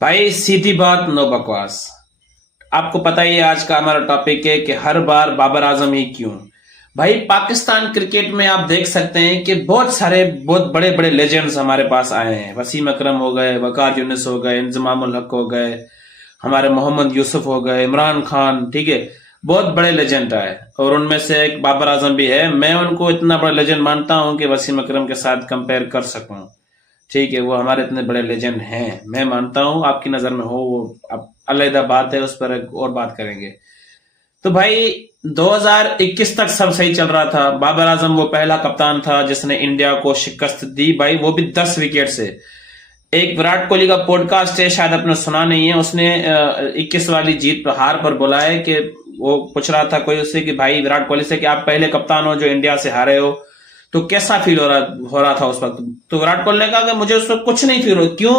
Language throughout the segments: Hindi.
भाई सीधी बात, नो बकवास। आपको पता ही है आज का हमारा टॉपिक है कि हर बार बाबर आजम ही क्यों। भाई पाकिस्तान क्रिकेट में आप देख सकते हैं कि बहुत सारे बहुत बड़े बड़े लेजेंड्स हमारे पास आए हैं। वसीम अकरम हो गए, वकार यूनिस हो गए, इंजमाम उल हक हो गए, हमारे मोहम्मद यूसुफ हो गए, इमरान खान, ठीक है। बहुत बड़े लेजेंड आए और उनमें से एक बाबर आजम भी है। मैं उनको इतना बड़ा लेजेंड मानता हूं कि वसीम अकरम के साथ कंपेयर कर सकूं। ठीक है, वो हमारे इतने बड़े लेजेंड हैं, मैं मानता हूं। आपकी नजर में हो वो अब अलग बात है, उस पर एक और बात करेंगे। तो भाई 2021 तक सब सही चल रहा था। बाबर आजम वो पहला कप्तान था जिसने इंडिया को शिकस्त दी, भाई वो भी 10 विकेट से। एक विराट कोहली का पॉडकास्ट है, शायद आपने सुना नहीं है, उसने 21 वाली जीत पर हार पर बोला है कि वो पूछ रहा था कोई उससे कि भाई विराट कोहली से कि आप पहले कप्तान हो जो इंडिया से हारे हो, तो कैसा फील हो रहा था उस वक्त। तो विराट कोहली ने कहा कि मुझे उस वक्त कुछ नहीं फील हो। क्यों?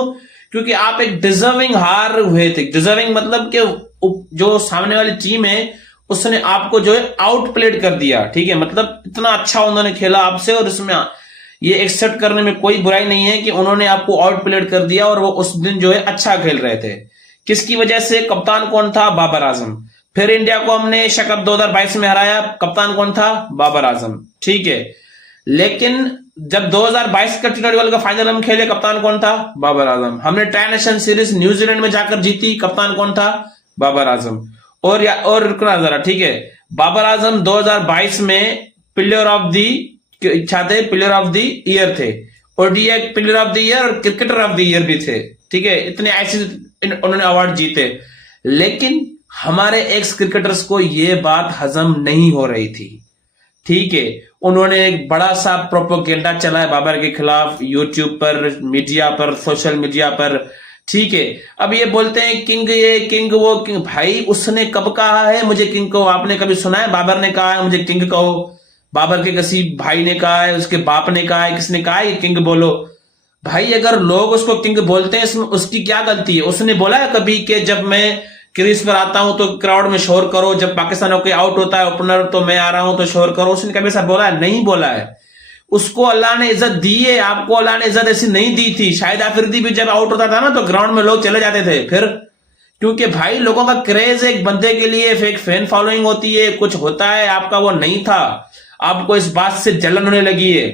क्योंकि आप एक डिजर्विंग हार हुए थे। डिजर्विंग मतलब कि जो सामने वाली टीम है उसने आपको जो है आउट प्लेड कर दिया। ठीक है, मतलब इतना अच्छा उन्होंने खेला आपसे, और इसमें ये एक्सेप्ट करने में कोई बुराई नहीं है कि उन्होंने आपको आउट प्लेड कर दिया और वो उस दिन जो है अच्छा खेल रहे थे। किसकी वजह से? कप्तान कौन था? बाबर आजम। फिर इंडिया को हमने शकअप 2022 में हराया, कप्तान कौन था? बाबर आजम। ठीक है, लेकिन जब 2022 का टी20 वर्ल्ड का फाइनल हम खेले, कप्तान कौन था? बाबर आजम। हमने ट्राई नेशन सीरीज न्यूजीलैंड में जाकर जीती, कप्तान कौन था? बाबर आजम। और रुकना जरा, ठीक है। बाबर आजम 2022 में प्लेयर ऑफ दी इच्छा थे, प्लेयर ऑफ द ईयर थे, ODI player of the year और क्रिकेटर ऑफ द ईयर भी थे। ठीक है, इतने ऐसे उन्होंने अवार्ड जीते। लेकिन हमारे एक्स क्रिकेटर्स को यह बात हजम नहीं हो रही थी। ठीक है, उन्होंने एक बड़ा सा प्रोपोगेंडा चलाया बाबर के खिलाफ, यूट्यूब पर, मीडिया पर, सोशल मीडिया पर। ठीक है, अब ये बोलते हैं किंग ये किंग वो किंग। भाई उसने कब कहा है मुझे किंग कहो? आपने कभी सुना है बाबर ने कहा है मुझे किंग कहो? बाबर के किसी भाई ने कहा है, उसके बाप ने कहा है, किसने कहा है किंग बोलो? भाई अगर लोग उसको किंग बोलते हैं, इसमें उसकी क्या गलती है? उसने बोला है कभी कि जब मैं क्रीज पर आता हूं तो क्राउड में शोर करो, जब पाकिस्तान कोई आउट होता है ओपनर तो मैं आ रहा हूं तो शोर करो? उसने कभी ऐसा बोला है? नहीं बोला है। उसको अल्लाह ने इज्जत दी है, आपको अल्लाह ने इज्जत ऐसी नहीं दी थी। शायद आफरीदी भी जब आउट होता था ना तो ग्राउंड में लोग चले जाते थे फिर, क्योंकि भाई लोगों का क्रेज एक बंदे के लिए एक फैन फॉलोइंग होती है, कुछ होता है। आपका वो नहीं था, आपको इस बात से जलन होने लगी है।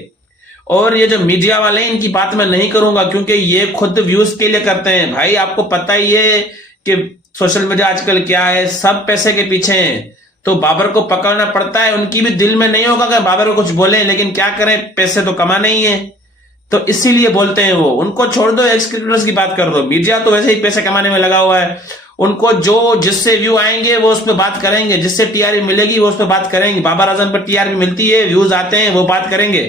और ये जो मीडिया वाले हैं इनकी बात मैं नहीं करूंगा, क्योंकि ये खुद व्यूज के लिए करते हैं। भाई आपको पता ही है कि सोशल मीडिया आजकल क्या है, सब पैसे के पीछे हैं। तो बाबर को पकड़ना पड़ता है, उनकी भी दिल में नहीं होगा कि बाबर को कुछ बोले, लेकिन क्या करें, पैसे तो कमाने ही है, तो इसीलिए बोलते हैं वो। उनको छोड़ दो, एक्स क्रिकेटर्स की बात कर दो। मीडिया तो वैसे ही पैसे कमाने में लगा हुआ है। उनको जो जिससे व्यू आएंगे वो उस पर बात करेंगे, जिससे टीआरपी मिलेगी वो उस पर बात करेंगे। बाबर आजम पर टीआरपी मिलती है, व्यूज आते हैं, वो बात करेंगे,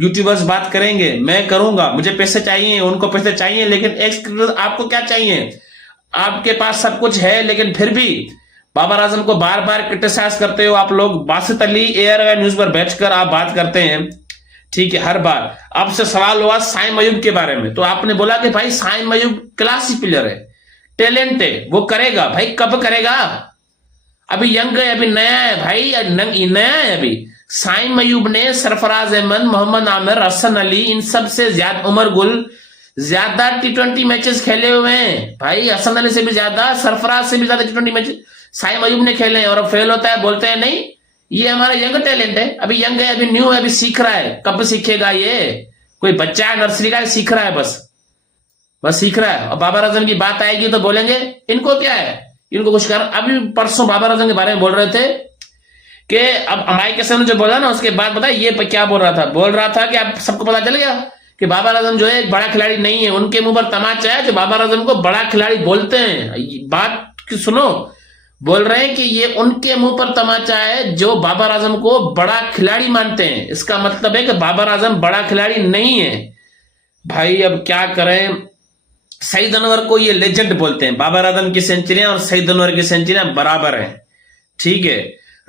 यूट्यूबर्स बात करेंगे, मैं करूंगा, मुझे पैसे चाहिए, उनको पैसे चाहिए। लेकिन एक्स क्रिकेटर आपको क्या चाहिए? आपके पास सब कुछ है, लेकिन फिर भी बाबर आजम को बार बार क्रिटिसाइज करते हो आप लोग। बासित अली एयर न्यूज पर बैठकर आप बात करते हैं, ठीक है। हर बार आपसे सवाल हुआ साइम अयूब के बारे में, तो आपने बोला कि भाई साइम अयूब क्लासी प्लेयर है, टैलेंट है, वो करेगा। भाई कब करेगा? अभी यंग है, अभी नया है भाई, नया है अभी। साइम अयूब ने सरफराज अहमद, मोहम्मद आमिर, हसन अली, इन सब से ज्यादा, उमर गुल, ज्यादा टी20 मैचेस खेले हुए हैं भाई। हसन अली से भी ज्यादा, सरफराज से भी ज्यादा टी20 मैच साइम अयूब ने खेले हैं। और फेल होता है, बोलते हैं नहीं ये हमारा यंग टैलेंट है, अभी यंग है, अभी न्यू है, अभी सीख रहा है। कब सीखेगा? ये कोई बच्चा है नर्सरी का, सीख रहा है, बस सीख रहा है। और बाबर आजम की बात आएगी तो बोलेंगे इनको क्या है, इनको कुछ कर। अभी परसों बाबर आजम के बारे में बोल रहे थे कि अब अमाई कैसे ने जो बोला ना, उसके बाद पता है ये क्या बोल रहा था? बोल रहा था कि अब सबको पता चल गया कि बाबर आजम जो है एक बड़ा खिलाड़ी नहीं है। उनके मुंह पर तमाचा है जो बाबर आजम को बड़ा खिलाड़ी बोलते हैं। बात की सुनो, बोल रहे हैं कि ये उनके मुंह पर तमाचा है जो बाबर आजम को बड़ा खिलाड़ी मानते हैं। इसका मतलब है कि बाबर आजम बड़ा खिलाड़ी नहीं है। भाई अब क्या करें, सईद अनवर को ये लेजेंड बोलते हैं। बाबर आजम की सेंचुरियां और सईद अनवर की सेंचुरियां बराबर हैं, ठीक है।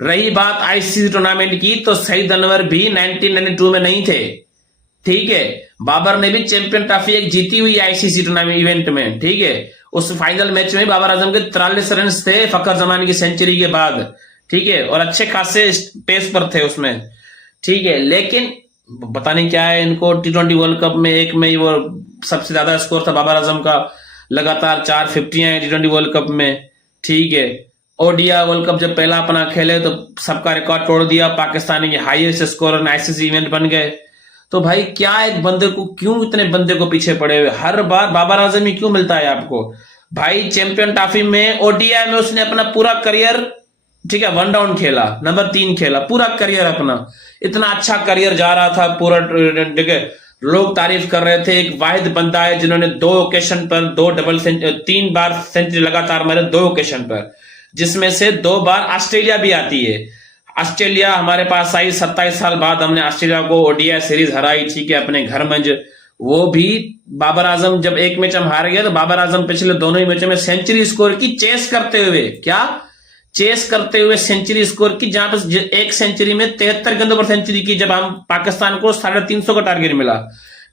रही बात आईसीसी टूर्नामेंट की, तो सईद अनवर भी 1992 में नहीं थे, ठीक है। बाबर ने भी चैंपियन ट्रॉफी एक जीती हुई आईसीसी टूर्नामेंट इवेंट में, ठीक है। उस फाइनल मैच में बाबर आजम के 43 रन थे फखर जमान की सेंचुरी के बाद, ठीक है, और अच्छे खासे पेस पर थे उसमें, ठीक है। लेकिन पता नहीं क्या है इनको, टी20 वर्ल्ड कप में एक में ही वो सबसे ज्यादा स्कोर था बाबर आजम का। लगातार 4 50 हैं T20 वर्ल्ड कप में, ठीक है। ओडीआई वर्ल्ड कप जब पहला अपना खेले तो सबका रिकॉर्ड तोड़ दिया, पाकिस्तान के हाईएस्ट स्कोरर आईसीसी इवेंट बन गए। तो भाई क्या एक बंदे को, क्यों इतने बंदे को पीछे पड़े हुए, हर बार बाबर आजम ही क्यों मिलता है आपको? भाई चैंपियन ट्रॉफी में ओडीआई में उसने अपना पूरा करियर, ठीक है, 1 डाउन खेला, नंबर 3 खेला, पूरा करियर अपना, इतना अच्छा करियर जा रहा था पूरा, ठीक है, लोग तारीफ कर रहे थे। एक वाहिद बंदा है जिन्होंने 2 ओकेशन पर 3 बार सेंचुरी लगातार मारे 2 ओकेशन पर, जिसमें से 2 बार ऑस्ट्रेलिया भी आती है। ऑस्ट्रेलिया हमारे पास आई 27 साल बाद, हमने ऑस्ट्रेलिया को ओडीआई सीरीज हराई, ठीक है, अपने घर में। वो भी बाबर आजम, जब एक मैच हम हार गए तो बाबर आजम पिछले दोनों ही मैचों में सेंचुरी स्कोर की, चेस करते हुए, क्या चेस करते हुए सेंचुरी स्कोर की, जहां पर एक सेंचुरी में 73 गेंदों पर सेंचुरी की, जब हम पाकिस्तान को 350 का टारगेट मिला।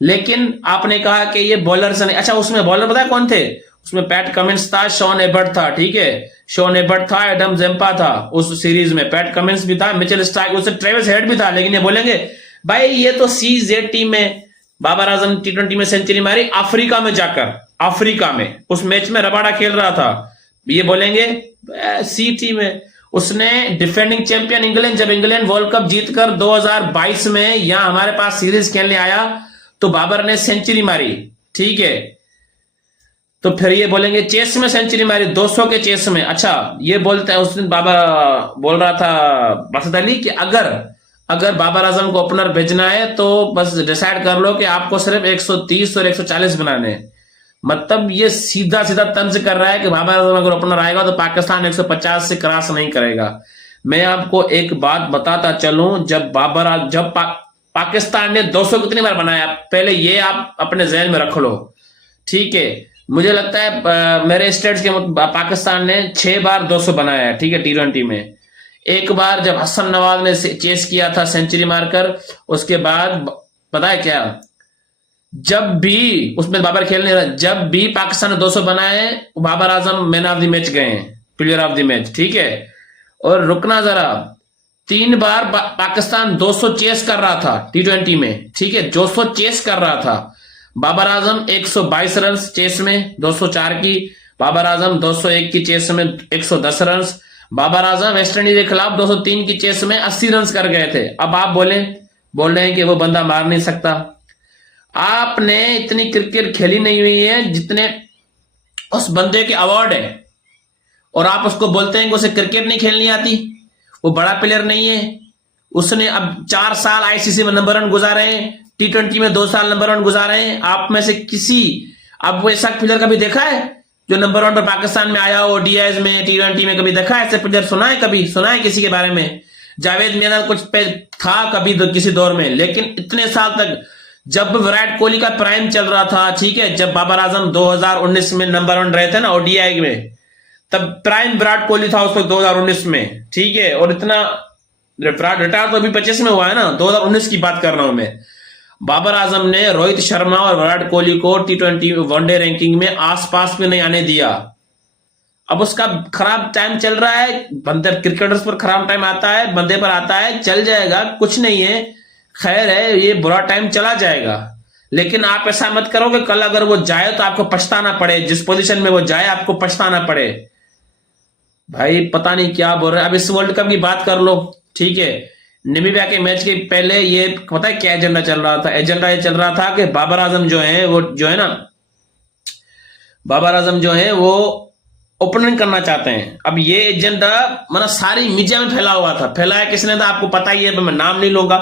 लेकिन आपने कहा कि ये बॉलर से नहीं, अच्छा उसमें बॉलर पता है कौन थे? उसमें पैट कमिंस था, शॉन एबर्ट था, ठीक है, शॉन एबर्ट था, एडम जेम्पा था उस सीरीज में, पैट कमिंस भी था, मिचेल स्टार्क, उससे ट्रेविस हेड भी था। लेकिन ये बोलेंगे भाई ये तो CZ टीम में बाबर आजम T20 में सेंचुरी मारी, अफ्रीका में जाकर, अफ्रीका में उस मैच में रबाडा खेल रहा था। ये बोलेंगे सी टीम में उसने डिफेंडिंग चैंपियन इंग्लैंड, जब इंग्लैंड वर्ल्ड कप जीतकर 2022 में यहां हमारे पास सीरीज खेलने आया तो बाबर ने सेंचुरी मारी, ठीक है। तो फिर ये बोलेंगे चेस में सेंचुरी मारी, 200 के चेस में। अच्छा ये बोलते हैं, उस दिन बाबर बोल रहा था बासित अली कि अगर बाबर आजम को ओपनर भेजना है तो बस डिसाइड कर लो कि आपको सिर्फ 130 और 140 बनाने। मतलब ये सीधा सीधा तंज कर रहा है कि बाबर आजम अगर ओपनर आएगा तो पाकिस्तान 150 से क्रॉस नहीं करेगा। मैं आपको एक बात बताता चलूं, जब पाकिस्तान ने 200 कितनी बार बनाया, पहले ये आप अपने जहन में रख लो, ठीक है। मुझे लगता है मेरे स्टेट्स के पाकिस्तान ने 6 बार 200 बनाया है, ठीक है, T20 में। एक बार जब हसन नवाज ने चेस किया था सेंचुरी मारकर, उसके बाद पता है क्या, जब भी उसमें बाबर खेलने रहा, जब भी पाकिस्तान ने 200 बनाए Babar Azam man of the match गए, प्लेयर ऑफ द मैच, ठीक है। और रुकना जरा, 3 बार पाकिस्तान 200 चेस कर रहा था T20 में, ठीक है, 200 चेस कर रहा था। बाबर आजम 122 रन चेस में, 204 की, बाबर आजम 201 की चेस में 110 run, Babar Azam West Indies के खिलाफ 203 की चेस में 80 रन कर गए थे। अब आप बोल रहे हैं कि वो बंदा मार नहीं सकता। आपने इतनी क्रिकेट खेली नहीं हुई है जितने उस बंदे के अवार्ड है, और आप उसको बोलते हैं कि उसे क्रिकेट नहीं खेलनी आती, वो बड़ा प्लेयर नहीं है। उसने अब 4 साल आईसीसी में नंबर 1 गुजारे हैं, T20 में 2 साल नंबर 1 गुजारे हैं। आप में से किसी, अब वो ऐसा प्लेयर कभी देखा है जो नंबर 1 पर पाकिस्तान में आया हो, ODIs में, T20 में कभी देखा है ऐसे प्लेयर? सुना है किसी के बारे में? जावेद मियां कुछ पे था कभी तो किसी दौर में, लेकिन इतने साल तक, जब विराट कोहली का प्राइम चल रहा था, ठीक है, जब बाबर आजम 2019 में नंबर 1 रहे थे ना ODI में, तब प्राइम विराट कोहली था उस वक्त 2019 में, ठीक है। और इतना रिटायर तो अभी 25 में हुआ है ना, 2019 की बात कर रहा हूं मैं। बाबर आजम ने रोहित शर्मा और विराट कोहली को T20 वनडे रैंकिंग में आसपास में नहीं आने दिया। अब उसका खराब टाइम चल रहा है, बंदे क्रिकेटर्स पर खराब टाइम आता है, बंदे पर आता है, चल जाएगा, कुछ नहीं है, खैर है, ये बुरा टाइम चला जाएगा। लेकिन आप ऐसा मत करो कि कल अगर वो जाए तो आपको पछताना पड़े, जिस पोजीशन में वो जाए आपको पछताना पड़े। भाई पता नहीं क्या बोल रहे हैं। अब इस वर्ल्ड कप की बात कर लो, ठीक है, नामीबिया के मैच के पहले ये पता है क्या एजेंडा चल रहा था? एजेंडा ये चल रहा था कि बाबर आजम जो है वो बाबर आजम जो है वो ओपनिंग करना चाहते हैं। अब ये एजेंडा मतलब सारी मीडिया में फैला हुआ था, फैलाया किसने था आपको पता ही है, मैं नाम नहीं लूंगा,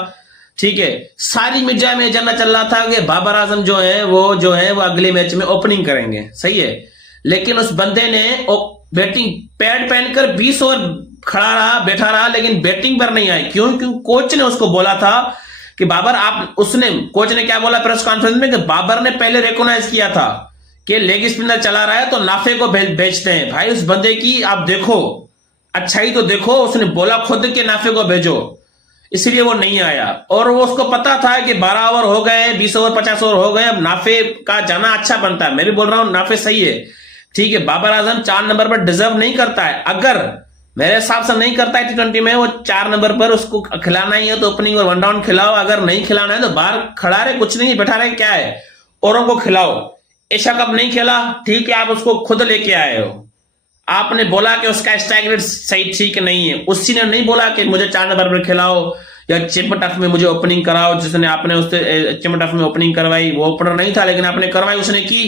ठीक है। सारी मीडिया में एजेंडा चल रहा था कि बाबर आजम जो है वो अगले मैच में ओपनिंग करेंगे, सही है। लेकिन उस बंदे ने बैटिंग पैड पहनकर 20 ओवर खड़ा रहा, बैठा रहा, लेकिन बैटिंग पर नहीं आए। क्यों? कोच ने उसको बोला था कि बाबर कोच ने क्या बोला प्रेस कॉन्फ्रेंस में कि बाबर ने पहले रिकॉग्नाइज किया था कि लेग स्पिनर चला रहा है तो नाफे को भेजते हैं। भाई उस बंदे की आप देखो, अच्छाई तो देखो, उसने बोला खुद के नाफे को भेजो, इसलिए वो नहीं आया। और वो उसको पता था कि 12 ओवर हो गए, 20 ओवर 50 ओवर हो गए, अब नाफे का जाना अच्छा बनता है। मैं भी बोल रहा हूं नाफे सही है, ठीक है। बाबर आजम 4 नंबर पर डिजर्व नहीं करता है, अगर मेरे हिसाब से नहीं करता है T20 में, वो 4 नंबर पर उसको खिलाना ही है तो ओपनिंग और 1 डाउन खिलाओ, अगर नहीं खिलाना है तो बाहर खड़ा रहे, कुछ नहीं बैठा रहे, क्या है, औरों को खिलाओ। एशिया कप नहीं खेला, ठीक है, आप उसको खुद लेके आए हो। आपने बोला कि उसका स्ट्राइक रेट सही ठीक नहीं है, उसी ने नहीं बोला कि मुझे 4 नंबर पर खिलाओ या चैंपियन में मुझे ओपनिंग कराओ। जिसने आपने उससे चैंपियन में ओपनिंग करवाई वो ओपनर नहीं था, लेकिन आपने करवाई, उसने की,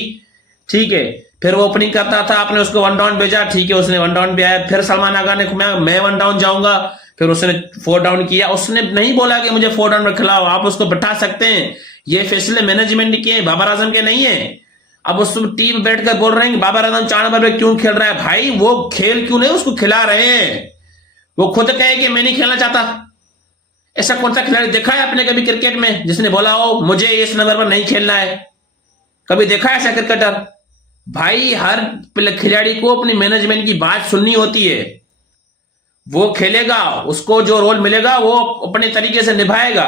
ठीक है। फिर वो ओपनिंग करता था, आपने उसको 1 डाउन भेजा, ठीक है, उसने 1 डाउन पे आया। फिर सलमान आगा ने मैं 1 डाउन जाऊंगा, फिर उसने 4 डाउन किया। उसने नहीं बोला कि मुझे 4 डाउन में खिलाओ, आप उसको बैठा सकते हैं। ये फैसले मैनेजमेंट के हैं, बाबर आजम के नहीं है। अब उस टीम बैठकर बोल रहे हैं बाबर आजम 4 नंबर पे क्यों खेल रहा है। भाई वो खेल क्यों नहीं उसको खिला रहे हैं, वो खुद कहे कि मैं नहीं खेलना चाहता। ऐसा कौन सा खिलाड़ी देखा है आपने कभी क्रिकेट में जिसने बोला हो मुझे इस नंबर पर नहीं खेलना है? कभी देखा है ऐसा क्रिकेटर? भाई हर खिलाड़ी को अपनी मैनेजमेंट की बात सुननी होती है। वो खेलेगा, उसको जो रोल मिलेगा वो अपने तरीके से निभाएगा।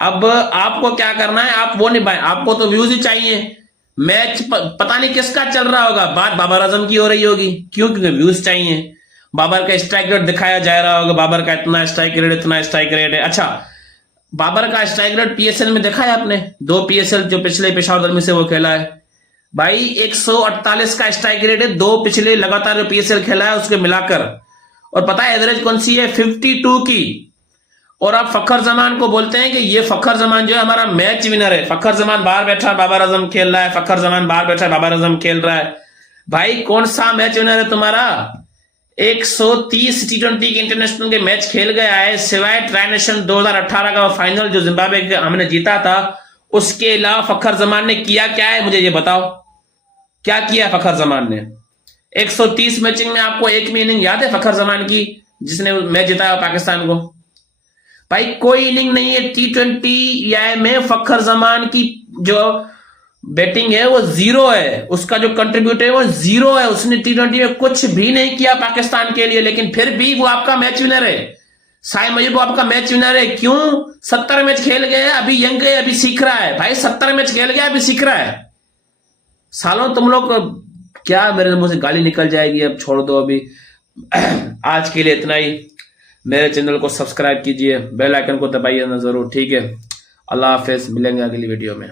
अब आपको क्या करना है, आप वो निभाएं। आपको तो व्यूज ही चाहिए। मैच पता नहीं किसका चल रहा होगा, बात बाबर आजम की हो रही होगी, क्यों? क्योंकि व्यूज चाहिए। बाबर का स्ट्राइक रेट दिखाया जा रहा होगा, बाबर का इतना स्ट्राइक रेट, इतना स्ट्राइक रेट है। अच्छा, बाबर का स्ट्राइक रेट पीएसएल में देखा है आपने? 2 पीएसएल जो पिछले पेशावर दरमी से वो खेला है, भाई 148 का स्ट्राइक रेट है। 2 पिछले लगातार जो पीएसएल खेला है उसके मिलाकर। और पता है एवरेज कौन सी है? 52 की। और आप फखर जमान को बोलते हैं कि ये फखर जमान जो है हमारा मैच विनर है। फखर जमान बाहर बैठा बाबर आजम खेल रहा है, फखर जमान बाहर बैठा बाबर आजम खेल रहा है। भाई कौन सा मैच विनर है तुम्हारा? 130 T20 के इंटरनेशनल के मैच खेल गया है, सिवाय ट्राई नेशन 2018 का फाइनल जो जिम्बाब्वे के हमने जीता था, उसके अलावा फखर जमान ने किया क्या है? मुझे ये बताओ, क्या किया फखर जमान ने? 130 मैचिंग में आपको एक भी इनिंग याद है फखर जमान की जिसने मैच जिताया पाकिस्तान को? भाई कोई इनिंग नहीं है T20 में फखर जमान की जो बैटिंग है वो 0 है, उसका जो कंट्रीब्यूट है वो 0 है। उसने T20 में कुछ भी नहीं किया पाकिस्तान के लिए, लेकिन फिर भी वो आपका मैच विनर है। साइम अयूब आपका मैच विनर है, क्यों? 70 मैच खेल गए, अभी यंग है, अभी सीख रहा है। भाई 70 मैच खेल गया, अभी सीख रहा है। सालों तुम लोग क्या, मेरे मुंह से गाली निकल जाएगी, अब छोड़ दो अभी। आज के लिए इतना ही। मेरे चैनल को सब्सक्राइब कीजिए, बेल आइकन को दबाइए ना जरूर, ठीक है। अल्लाह हाफिज, मिलेंगे अगली वीडियो में।